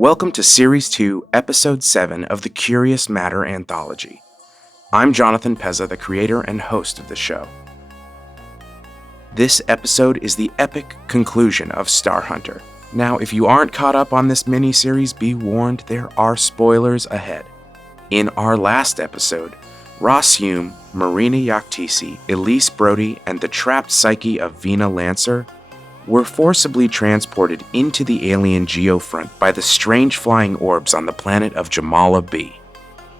Welcome to Series 2, Episode 7 of the Curious Matter Anthology. I'm Jonathan Pezza, the creator and host of the show. This episode is the epic conclusion of Star Hunter. Now, if you aren't caught up on this mini-series, be warned, there are spoilers ahead. In our last episode, Ross Hume, Marina Yaktisi, Elise Brody, and the trapped psyche of Vina Lancer were forcibly transported into the alien geofront by the strange flying orbs on the planet of Jamala B.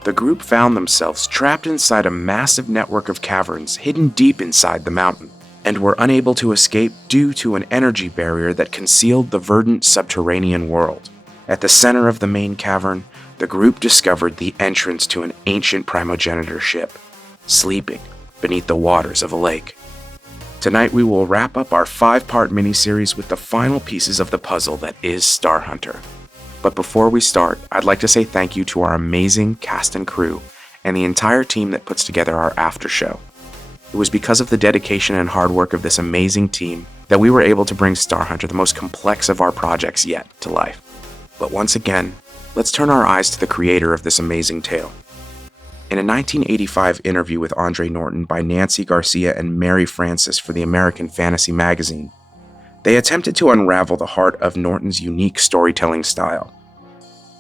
The group found themselves trapped inside a massive network of caverns hidden deep inside the mountain, and were unable to escape due to an energy barrier that concealed the verdant subterranean world. At the center of the main cavern, the group discovered the entrance to an ancient primogenitor ship, sleeping beneath the waters of a lake. Tonight we will wrap up our 5-part miniseries with the final pieces of the puzzle that is Star Hunter. But before we start, I'd like to say thank you to our amazing cast and crew, and the entire team that puts together our after show. It was because of the dedication and hard work of this amazing team that we were able to bring Star Hunter, the most complex of our projects yet, to life. But once again, let's turn our eyes to the creator of this amazing tale. In a 1985 interview with Andre Norton by Nancy Garcia and Mary Francis for the American Fantasy magazine, they attempted to unravel the heart of Norton's unique storytelling style.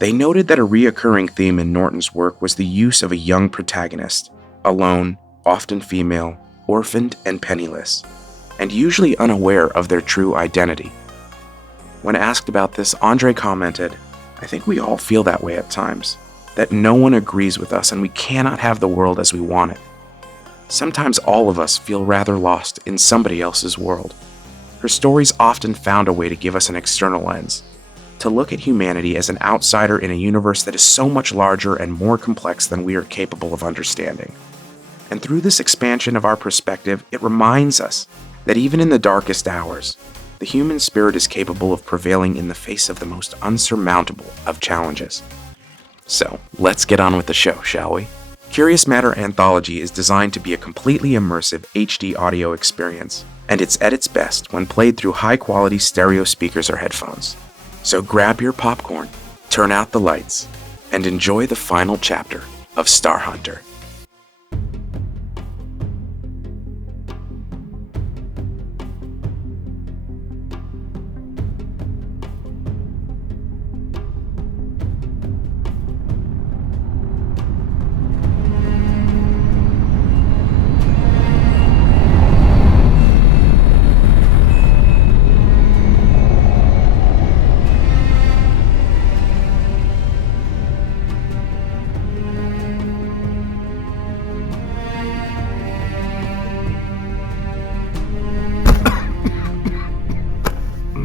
They noted that a reoccurring theme in Norton's work was the use of a young protagonist, alone, often female, orphaned and penniless, and usually unaware of their true identity. When asked about this, Andre commented, "I think we all feel that way at times. That no one agrees with us and we cannot have the world as we want it. Sometimes all of us feel rather lost in somebody else's world." Her stories often found a way to give us an external lens, to look at humanity as an outsider in a universe that is so much larger and more complex than we are capable of understanding. And through this expansion of our perspective, it reminds us that even in the darkest hours, the human spirit is capable of prevailing in the face of the most unsurmountable of challenges. So, let's get on with the show, shall we? Curious Matter Anthology is designed to be a completely immersive HD audio experience, and it's at its best when played through high-quality stereo speakers or headphones. So grab your popcorn, turn out the lights, and enjoy the final chapter of Star Hunter.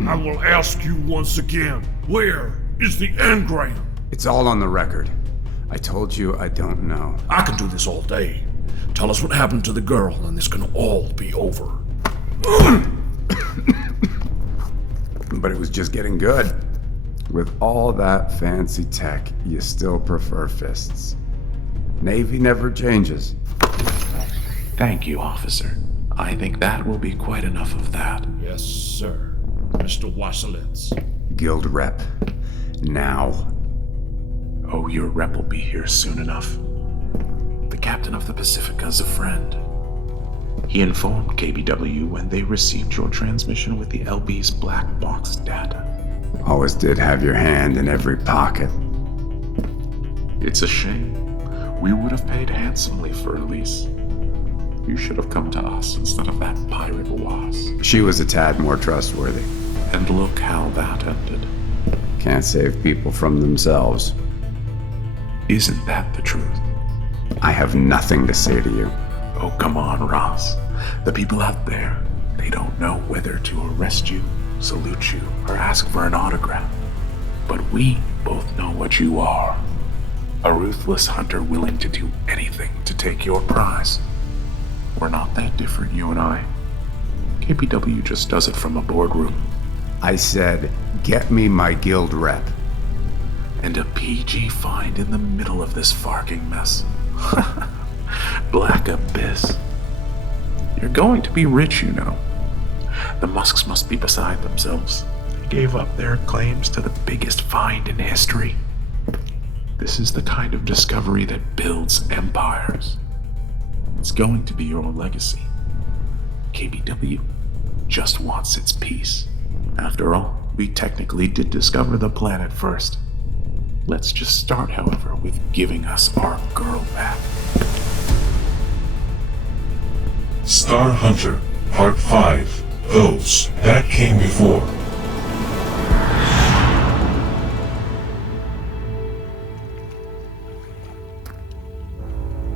I will ask you once again, where is the engram? It's all on the record. I told you I don't know. I can do this all day. Tell us what happened to the girl and this can all be over. But it was just getting good. With all that fancy tech, you still prefer fists. Navy never changes. Thank you, officer. I think that will be quite enough of that. Yes, sir. Mr. Wasilitz. Guild rep. Now. Oh, your rep will be here soon enough. The captain of the Pacifica's a friend. He informed KBW when they received your transmission with the LB's black box data. Always did have your hand in every pocket. It's a shame. We would have paid handsomely for Elise. You should have come to us instead of that pirate Was. She was a tad more trustworthy. And look how that ended. Can't save people from themselves. Isn't that the truth? I have nothing to say to you. Oh, come on, Ross. The people out there, they don't know whether to arrest you, salute you, or ask for an autograph. But we both know what you are. A ruthless hunter willing to do anything to take your prize. We're not that different, you and I. KBW just does it from a boardroom. I said, get me my guild rep. And a PG find in the middle of this farking mess. Black Abyss. You're going to be rich, you know. The Musks must be beside themselves. They gave up their claims to the biggest find in history. This is the kind of discovery that builds empires. It's going to be your legacy. KBW just wants its piece. After all, we technically did discover the planet first. Let's just start, however, with giving us our girl back. Star Hunter, Part 5. Those that came before.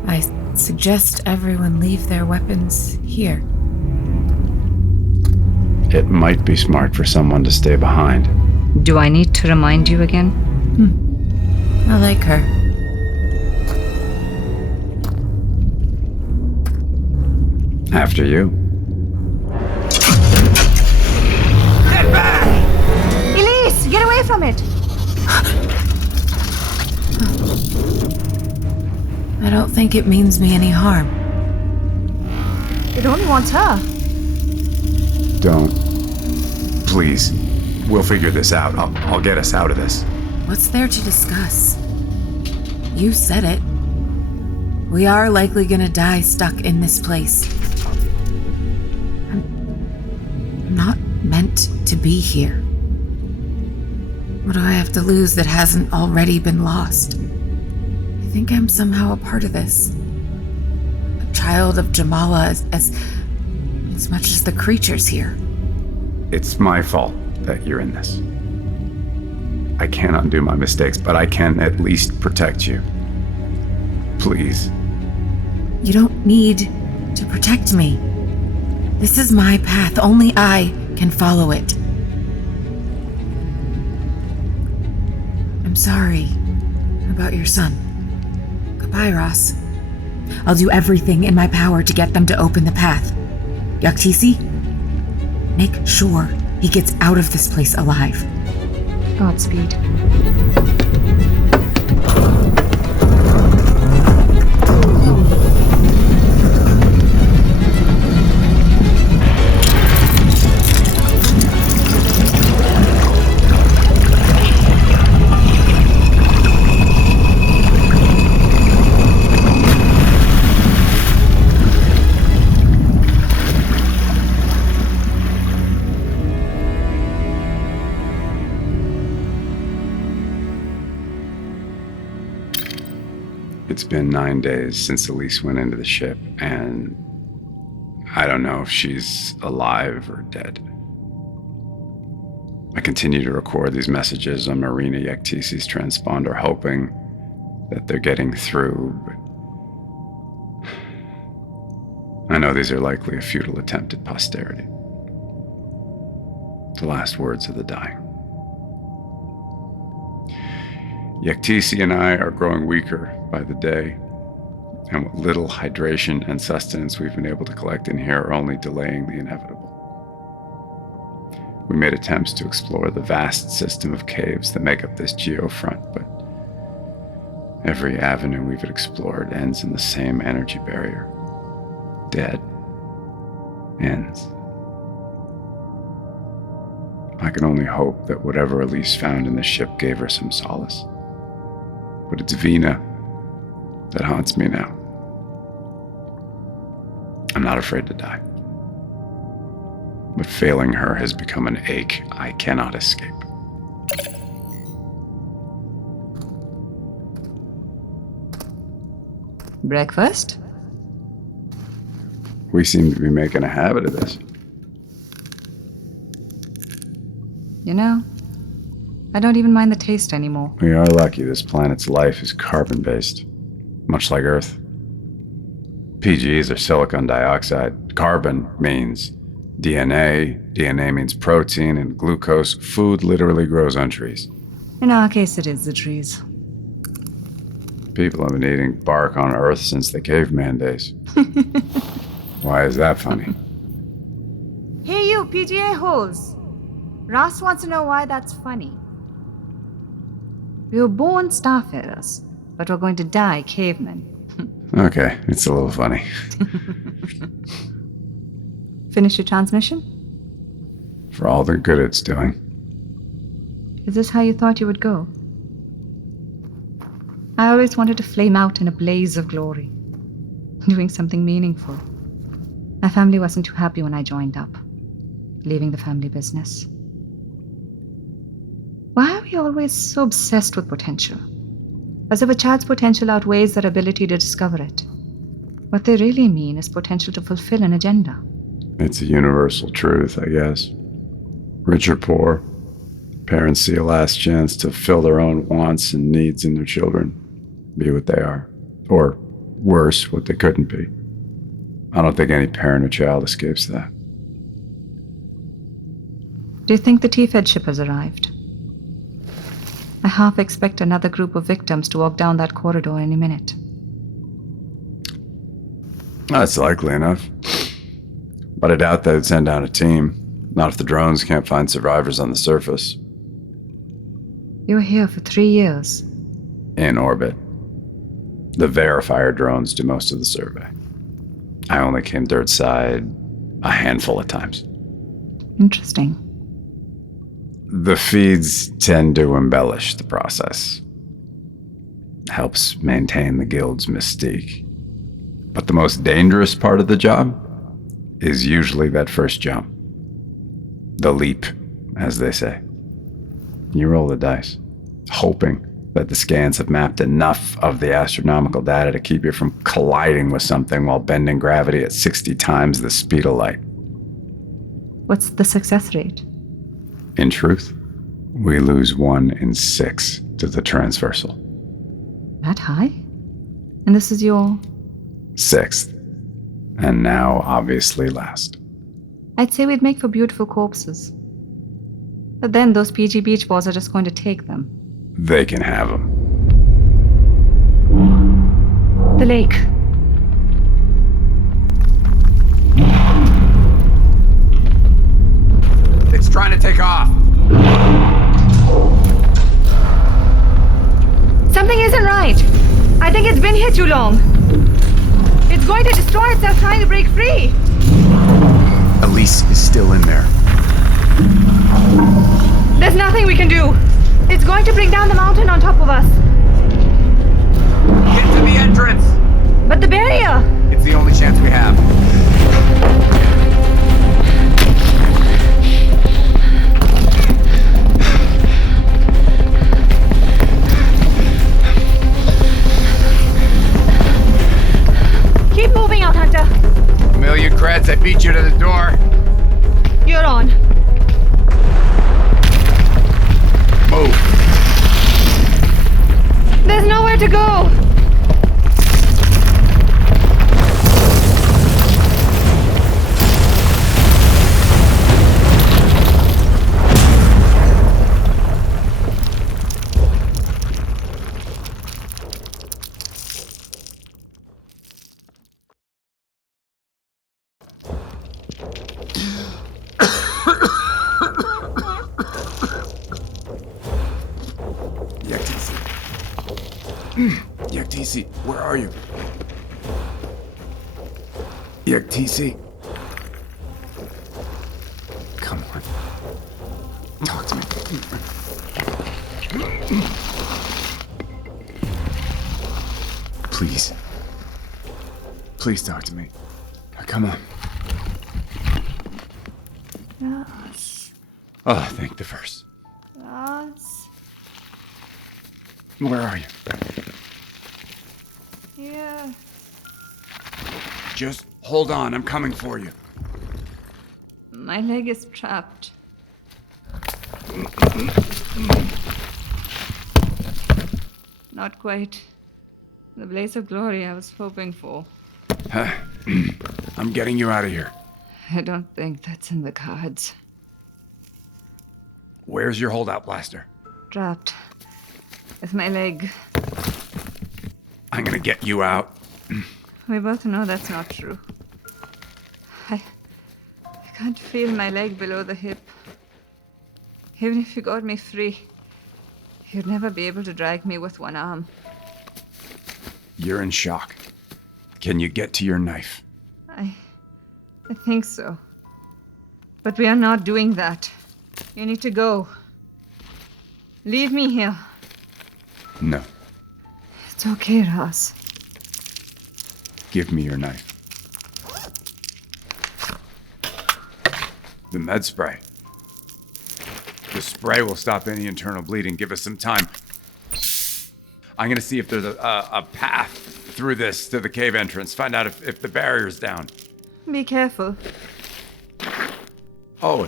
I suggest everyone leave their weapons here. It might be smart for someone to stay behind. Do I need to remind you again? I like her. After you. Elise, get away from it! I don't think it means me any harm. It only wants her. Don't. Please. We'll figure this out. I'll get us out of this. What's there to discuss? You said it. We are likely gonna die stuck in this place. I'm not meant to be here. What do I have to lose that hasn't already been lost? I think I'm somehow a part of this. A child of Jamala as much as the creatures here. It's my fault that you're in this. I can't undo my mistakes, but I can at least protect you. Please. You don't need to protect me. This is my path. Only I can follow it. I'm sorry about your son. Goodbye, Ross. I'll do everything in my power to get them to open the path. Yaktisi, make sure he gets out of this place alive. Godspeed. It's been 9 days since Elise went into the ship, and I don't know if she's alive or dead. I continue to record these messages on Marina Yaktisi's transponder, hoping that they're getting through, but I know these are likely a futile attempt at posterity. The last words of the dying. Yaktisi and I are growing weaker by the day, and what little hydration and sustenance we've been able to collect in here are only delaying the inevitable. We made attempts to explore the vast system of caves that make up this geofront, but every avenue we've explored ends in the same energy barrier. Dead ends. I can only hope that whatever Elise found in the ship gave her some solace. But it's Vina that haunts me now. I'm not afraid to die. But failing her has become an ache I cannot escape. Breakfast? We seem to be making a habit of this. You know, I don't even mind the taste anymore. We are lucky this planet's life is carbon-based, much like Earth. PGs are silicon dioxide. Carbon means DNA. DNA means protein and glucose. Food literally grows on trees. In our case, it is the trees. People have been eating bark on Earth since the caveman days. Why is that funny? Hey you, PGA holes! Ross wants to know why that's funny. We were born starfarers, but we're going to die cavemen. Okay, it's a little funny. Finish your transmission? For all the good it's doing. Is this how you thought you would go? I always wanted to flame out in a blaze of glory, doing something meaningful. My family wasn't too happy when I joined up, leaving the family business. Why are we always so obsessed with potential? As if a child's potential outweighs their ability to discover it. What they really mean is potential to fulfill an agenda. It's a universal truth, I guess. Rich or poor, parents see a last chance to fill their own wants and needs in their children, be what they are. Or, worse, what they couldn't be. I don't think any parent or child escapes that. Do you think the T-Fed ship has arrived? I half expect another group of victims to walk down that corridor any minute. That's likely enough. But I doubt they'd send down a team. Not if the drones can't find survivors on the surface. You were here for 3 years. In orbit. The verifier drones do most of the survey. I only came dirt side a handful of times. Interesting. The feeds tend to embellish the process. Helps maintain the guild's mystique. But the most dangerous part of the job is usually that first jump. The leap, as they say. You roll the dice, hoping that the scans have mapped enough of the astronomical data to keep you from colliding with something while bending gravity at 60 times the speed of light. What's the success rate? In truth, we lose 1 in 6 to the transversal. That high? And this is your... 6th. And now, obviously, last. I'd say we'd make for beautiful corpses. But then those PG beach balls are just going to take them. They can have them. The lake. It's trying to take off. Something isn't right. I think it's been here too long. It's going to destroy itself trying to break free. Elise is still in there. There's nothing we can do. It's going to bring down the mountain on top of us. Get to the entrance! But the barrier! It's the only chance we have. Keep moving out, Hunter. Million creds, I beat you to the door. You're on. Move. There's nowhere to go. Yaktisi, where are you? Yaktisi. Come on. Talk to me. Please. Please talk to me. Come on. Ross. Oh, thank the verse. Ross. Where are you? Here. Just hold on, I'm coming for you. My leg is trapped. Not quite. The blaze of glory I was hoping for. I'm getting you out of here. I don't think that's in the cards. Where's your holdout blaster? Trapped. With my leg. I'm gonna get you out. We both know that's not true. I can't feel my leg below the hip. Even if you got me free, you'd never be able to drag me with one arm. You're in shock. Can you get to your knife? I think so. But we are not doing that. You need to go. Leave me here. No. It's okay, Ross. Give me your knife. The med spray. The spray will stop any internal bleeding. Give us some time. I'm gonna see if there's a path through this to the cave entrance. Find out if the barrier's down. Be careful. Oh.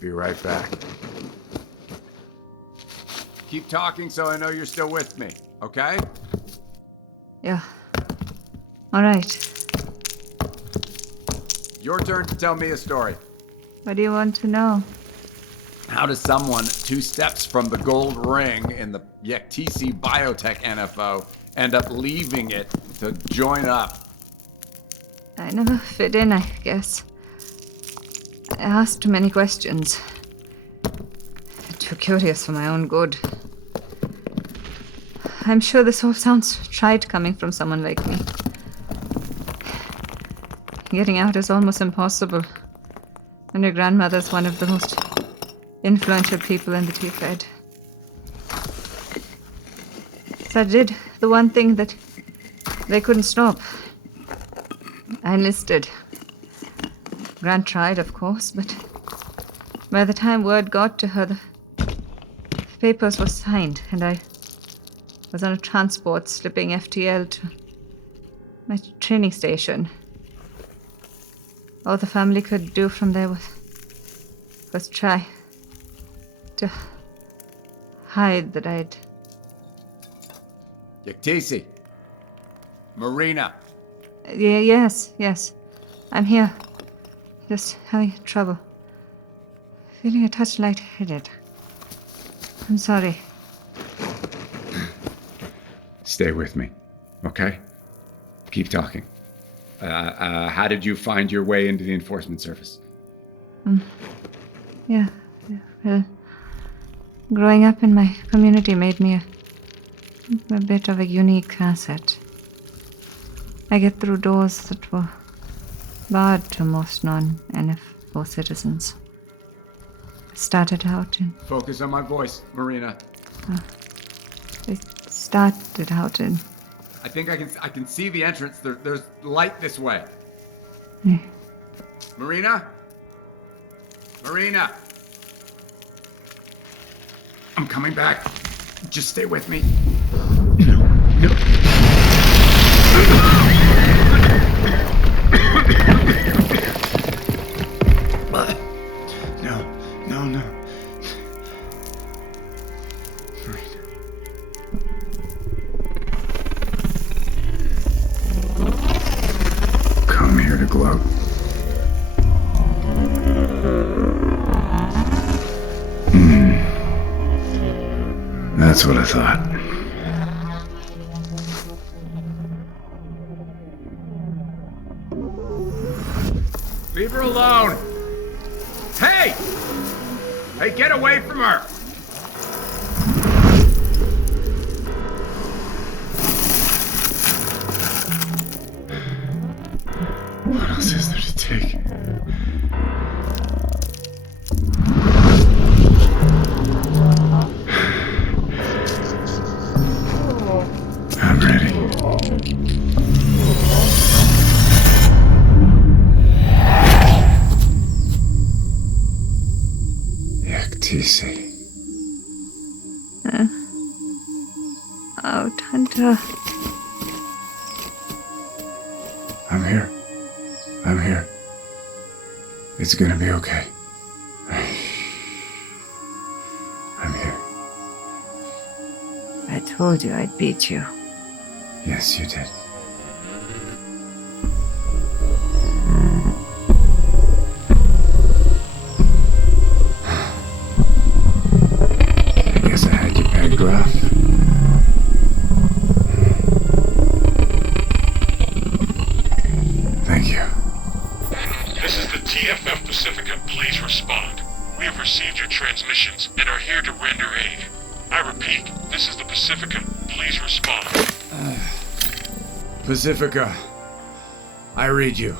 Be right back. Keep talking so I know you're still with me, okay? Yeah. All right. Your turn to tell me a story. What do you want to know? How does someone 2 steps from the gold ring in the Yektisi Biotech NFO end up leaving it to join up? I never fit in, I guess. I asked too many questions. Too curious for my own good. I'm sure this all sounds trite coming from someone like me. Getting out is almost impossible. And your grandmother's one of the most influential people in the Tea-Fed. So I did the one thing that they couldn't stop. I enlisted. Grant tried, of course, but by the time word got to her, the papers were signed, and I was on a transport slipping FTL to my training station. All the family could do from there was try to hide that I'd... Yektisi. Marina. Yes. I'm here. Just having trouble. Feeling a touch lightheaded. I'm sorry. Stay with me, okay? Keep talking. How did you find your way into the enforcement service? Yeah. Well, growing up in my community made me a bit of a unique asset. I get through doors that were barred to most non-NFO citizens. I started out in... Focus on my voice, Marina. I think I can see the entrance. There's light this way. Yeah. Marina? Marina! I'm coming back. Just stay with me. No. No. Marina. Come here to gloat. That's what I thought. Leave her alone! Hey! Hey, get away from her! What else is there to take? I'm ready. Yektisi. Oh, Tanta. I'm here. It's gonna be okay. I'm here. I told you I'd beat you. Yes, you did. I guess I had you pegged rough. Thank you. This is the TFF Pacifica. Please respond. We have received your transmissions and are here to render aid. I repeat, this is the Pacifica. Please respond. Pacifica, I read you.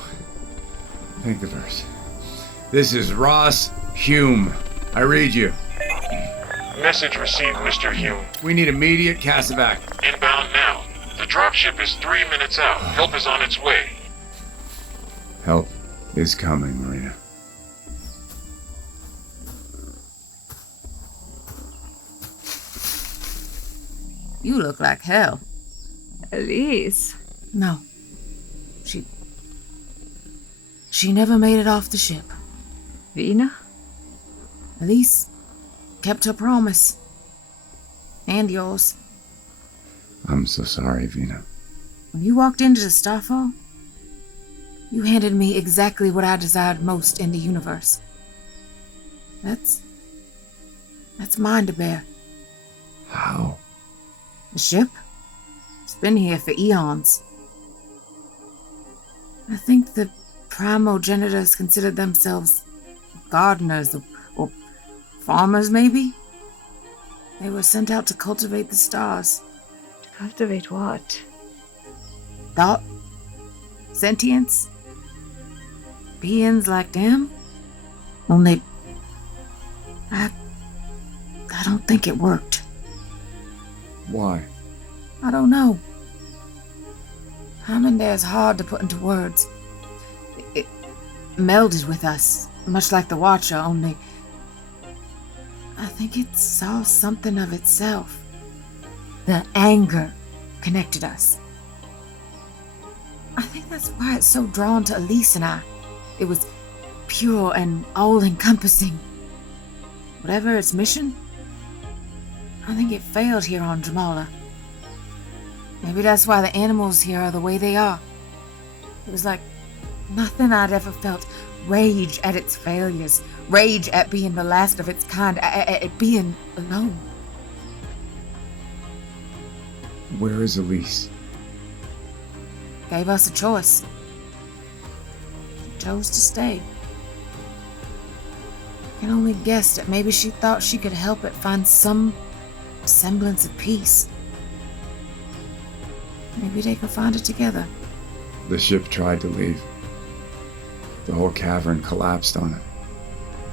Think the verse. This is Ross Hume. I read you. Message received, Mr. Hume. We need immediate casevac. Inbound now. The dropship is 3 minutes out. Help is on its way. Help is coming, Marina. You look like hell. Elise. No. She never made it off the ship. Vina? Elise kept her promise. And yours. I'm so sorry, Vina. When you walked into the Starfall, you handed me exactly what I desired most in the universe. That's mine to bear. How? The ship? It's been here for eons. I think the primogenitors considered themselves gardeners or farmers, maybe? They were sent out to cultivate the stars. To cultivate what? Thought? Sentience? Beings like them? Only... I don't think it worked. Why? I don't know. Hammondaire's hard to put into words. It melded with us, much like the Watcher, only... I think it saw something of itself. The anger connected us. I think that's why it's so drawn to Elise and I. It was pure and all-encompassing. Whatever its mission, I think it failed here on Jamala. Maybe that's why the animals here are the way they are. It was like nothing I'd ever felt. Rage at its failures. Rage at being the last of its kind. At being alone. Where is Elise? Gave us a choice. She chose to stay. I can only guess that maybe she thought she could help it find some semblance of peace. Maybe they could find it together. The ship tried to leave. The whole cavern collapsed on it.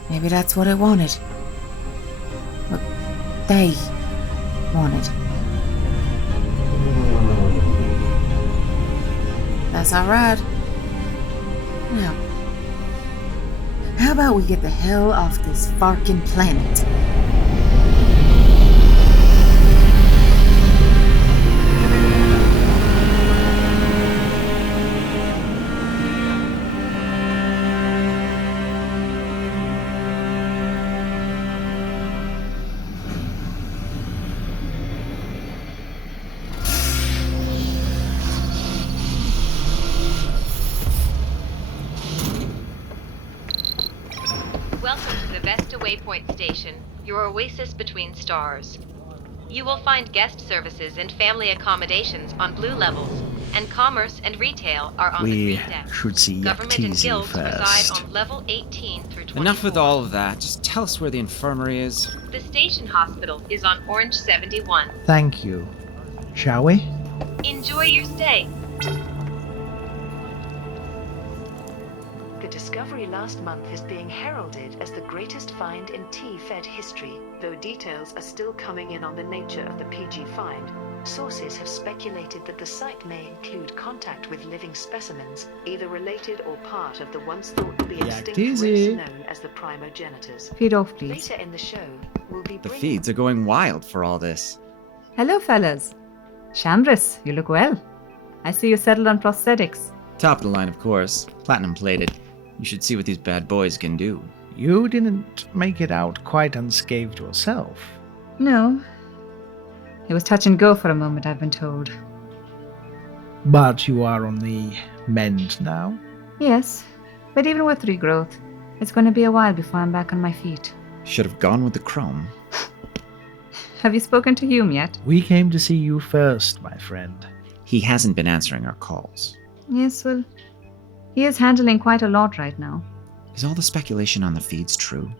Maybe that's what it wanted. What they wanted. That's our ride. Now, how about we get the hell off this farkin' planet? Welcome to the Vesta Waypoint Station, your oasis between stars. You will find guest services and family accommodations on blue levels, and commerce and retail are on the We green deck. should see Government and Yaktizi guilds reside first. on level 18 through 24. Enough with all of that. Just tell us where the infirmary is. The station hospital is on Orange 71. Thank you. Shall we? Enjoy your stay. The discovery last month is being heralded as the greatest find in T-Fed history, though details are still coming in on the nature of the PG find. Sources have speculated that the site may include contact with living specimens, either related or part of the once thought to be extinct race Yaktizi. known as the primogenitors. Feed off, please. Later in the show, we'll be The bringing... feeds are going wild for all this. Hello, fellas. Shamdris, you look well. I see you settled on prosthetics. Top of the line, of course. Platinum plated. You should see what these bad boys can do. You didn't make it out quite unscathed yourself. No. It was touch and go for a moment, I've been told. But you are on the mend now. Yes, but even with regrowth, it's going to be a while before I'm back on my feet. Should have gone with the chrome. Have you spoken to Hume yet? We came to see you first, my friend. He hasn't been answering our calls. Yes, well, he is handling quite a lot right now. Is all the speculation on the feeds true?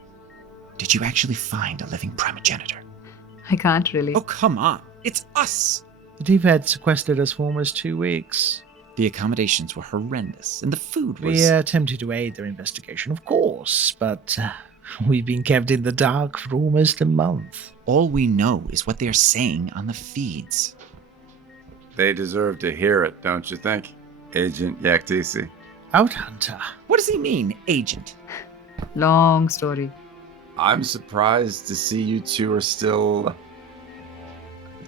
Did you actually find a living primogenitor? I can't really. Oh, come on. It's us! The T-Fed sequestered us for almost 2 weeks. The accommodations were horrendous, and the food was... We attempted to aid their investigation, of course, but We've been kept in the dark for almost a month. All we know is what they're saying on the feeds. They deserve to hear it, don't you think, Agent Yaktisi? Outhunter. What does he mean, agent? Long story. I'm surprised to see you two are still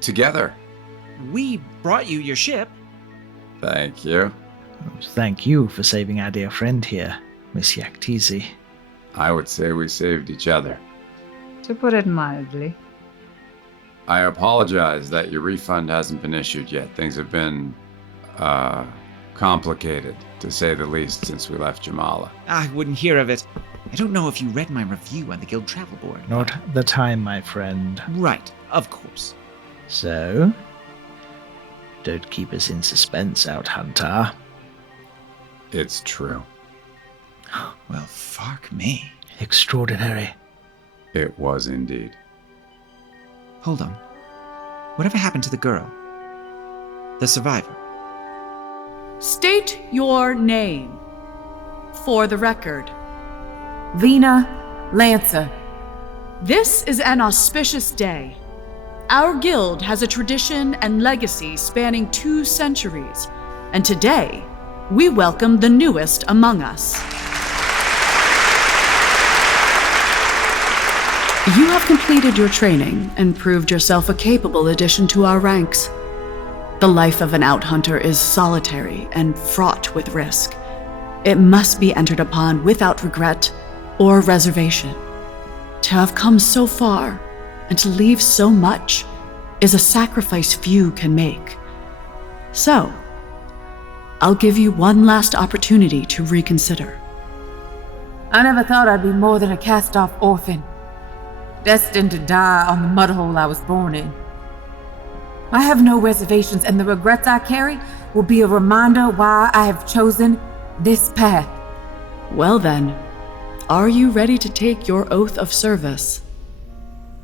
together. We brought you your ship. Thank you. Thank you for saving our dear friend here, Miss Yaktisi. I would say we saved each other. To put it mildly. I apologize that your refund hasn't been issued yet. Things have been, complicated, to say the least, since we left Jamala. I wouldn't hear of it. I don't know if you read my review on the Guild Travel Board. Not the time, my friend. Right, of course. So, don't keep us in suspense, Outhunter. It's true. Well, fuck me. Extraordinary. It was indeed. Hold on. Whatever happened to the girl? The survivor? State your name. For the record. Vina Lancer. This is an auspicious day. Our guild has a tradition and legacy spanning 2 centuries, and today, we welcome the newest among us. You have completed your training and proved yourself a capable addition to our ranks. The life of an outhunter is solitary and fraught with risk. It must be entered upon without regret or reservation. To have come so far and to leave so much is a sacrifice few can make. So, I'll give you one last opportunity to reconsider. I never thought I'd be more than a cast-off orphan, destined to die on the mudhole I was born in. I have no reservations, and the regrets I carry will be a reminder why I have chosen this path. Well then, are you ready to take your oath of service?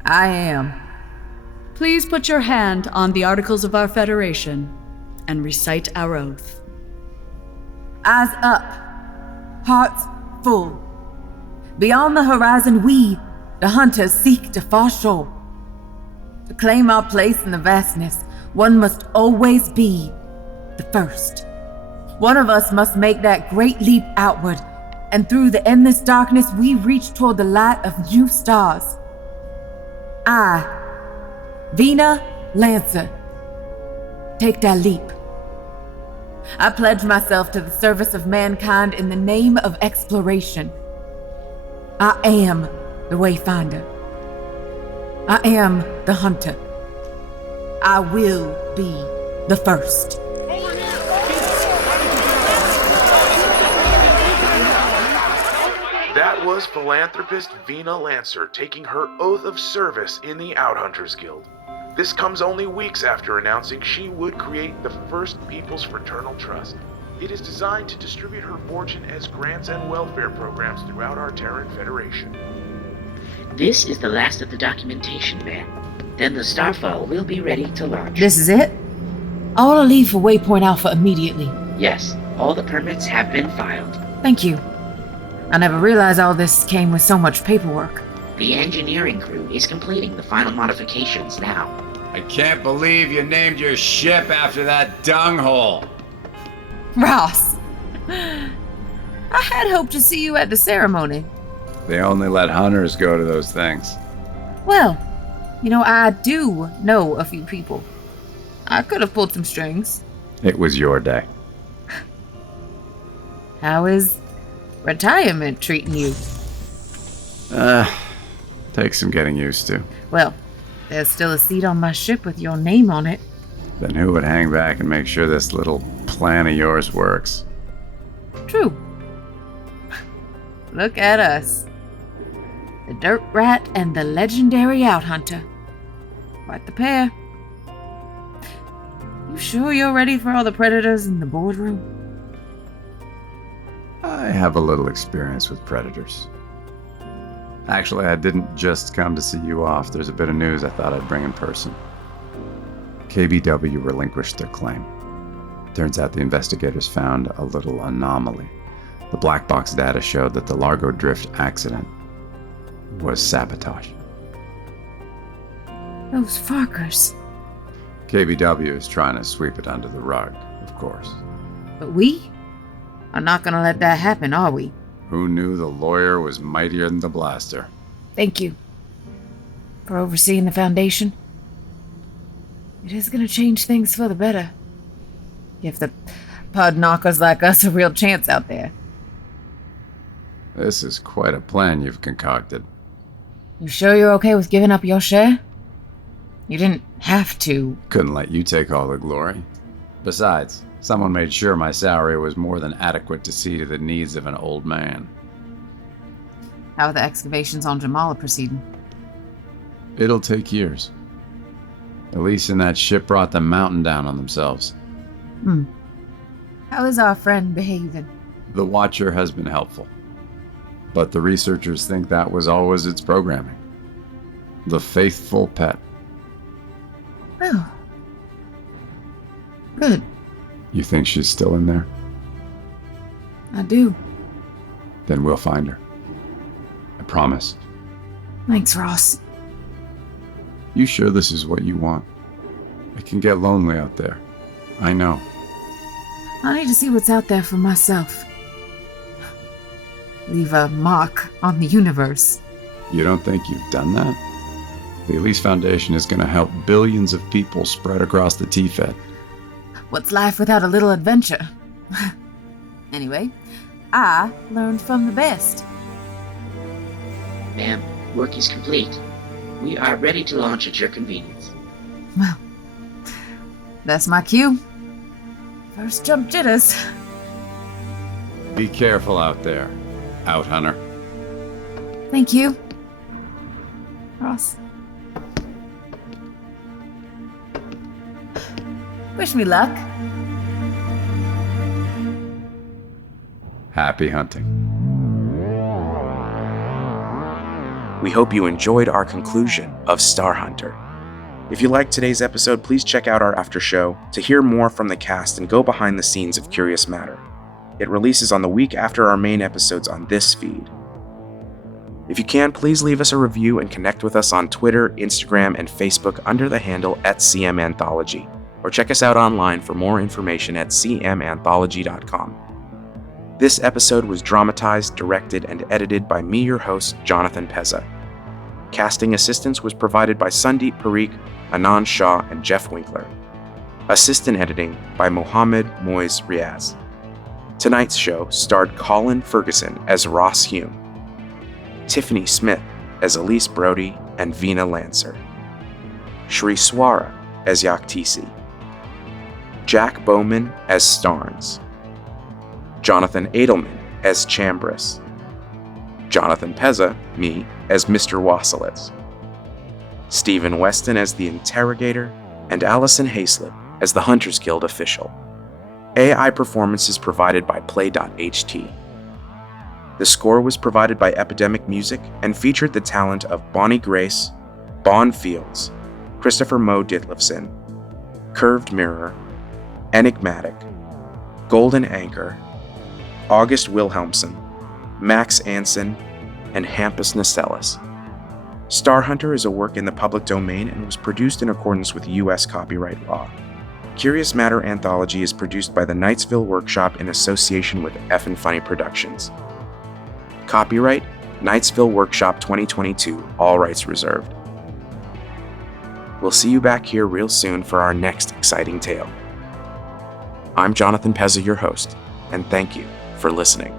I am. Please put your hand on the Articles of our Federation and recite our oath. Eyes up, hearts full. Beyond the horizon, we, the hunters, seek to fall shore. To claim our place in the vastness, one must always be the first. One of us must make that great leap outward, and through the endless darkness, we reach toward the light of new stars. I, Vina Lancer, take that leap. I pledge myself to the service of mankind in the name of exploration. I am the Wayfinder. I am the hunter. I will be the first. That was philanthropist Vina Lancer taking her oath of service in the Outhunters Guild. This comes only weeks after announcing she would create the first People's Fraternal Trust. It is designed to distribute her fortune as grants and welfare programs throughout our Terran Federation. This is the last of the documentation, ma'am. Then the Starfall will be ready to launch. This is it? I ought to leave for Waypoint Alpha immediately. Yes, all the permits have been filed. Thank you. I never realized all this came with so much paperwork. The engineering crew is completing the final modifications now. I can't believe you named your ship after that dunghole. Ross, I had hoped to see you at the ceremony. They only let hunters go to those things. Well, I do know a few people. I could have pulled some strings. It was your day. How is retirement treating you? Takes some getting used to. Well, there's still a seat on my ship with your name on it. Then who would hang back and make sure this little plan of yours works? True. Look at us. The Dirt Rat and the legendary Outhunter. Quite the pair. You sure you're ready for all the predators in the boardroom? I have a little experience with predators. Actually, I didn't just come to see you off. There's a bit of news I thought I'd bring in person. KBW relinquished their claim. Turns out the investigators found a little anomaly. The black box data showed that the Largo Drift accident was sabotage. Those Farkers. KBW is trying to sweep it under the rug, of course. But we are not gonna let that happen, are we? Who knew the lawyer was mightier than the blaster? Thank you for overseeing the Foundation. It is gonna change things for the better. Give the pod knockers like us a real chance out there. This is quite a plan you've concocted. You sure you're okay with giving up your share? You didn't have to. Couldn't let you take all the glory. Besides, someone made sure my salary was more than adequate to see to the needs of an old man. How are the excavations on Jamala proceeding? It'll take years. Elise and that ship brought the mountain down on themselves. How is our friend behaving? The Watcher has been helpful. But the researchers think that was always its programming. The faithful pet. Oh. Good. You think she's still in there? I do. Then we'll find her. I promise. Thanks, Ross. You sure this is what you want? It can get lonely out there. I know. I need to see what's out there for myself. Leave a mark on the universe. You don't think you've done that? The Elise Foundation is going to help billions of people spread across the T-Fed. What's life without a little adventure? Anyway, I learned from the best. Ma'am, work is complete. We are ready to launch at your convenience. Well, that's my cue. First jump jitters. Be careful out there, Out Hunter. Thank you, Ross. Wish me luck. Happy hunting. We hope you enjoyed our conclusion of Star Hunter. If you liked today's episode, please check out our after show to hear more from the cast and go behind the scenes of Curious Matter. It releases on the week after our main episodes on this feed. If you can, please leave us a review and connect with us on Twitter, Instagram, and Facebook under the handle @CMAnthology, or check us out online for more information at cmanthology.com. This episode was dramatized, directed, and edited by me, your host, Jonathan Pezza. Casting assistance was provided by Sandeep Parikh, Anand Shah, and Jeff Winkler. Assistant editing by Mohammed Moiz Riaz. Tonight's show starred Colin Ferguson as Ross Hume, Tiffany Smith as Elise Brody and Veena Lancer, Shri Swara as Yaktisi, Jack Bowman as Starnes, Jonathan Edelman as Chambers, Jonathan Pezza, me, as Mr. Wassilitz, Stephen Weston as the Interrogator, and Allison Hayslip as the Hunters Guild official. AI performances provided by Play.ht. The score was provided by Epidemic Music and featured the talent of Bonnie Grace, Bon Fields, Christopher Moe Ditlevson, Curved Mirror, Enigmatic, Golden Anchor, August Wilhelmsen, Max Anson, and Hampus Nacellis. Star Hunter is a work in the public domain and was produced in accordance with U.S. copyright law. Curious Matter Anthology is produced by the Knightsville Workshop in association with Effin' Funny Productions. Copyright Knightsville Workshop 2022, all rights reserved. We'll see you back here real soon for our next exciting tale. I'm Jonathan Pezza, your host, and thank you for listening.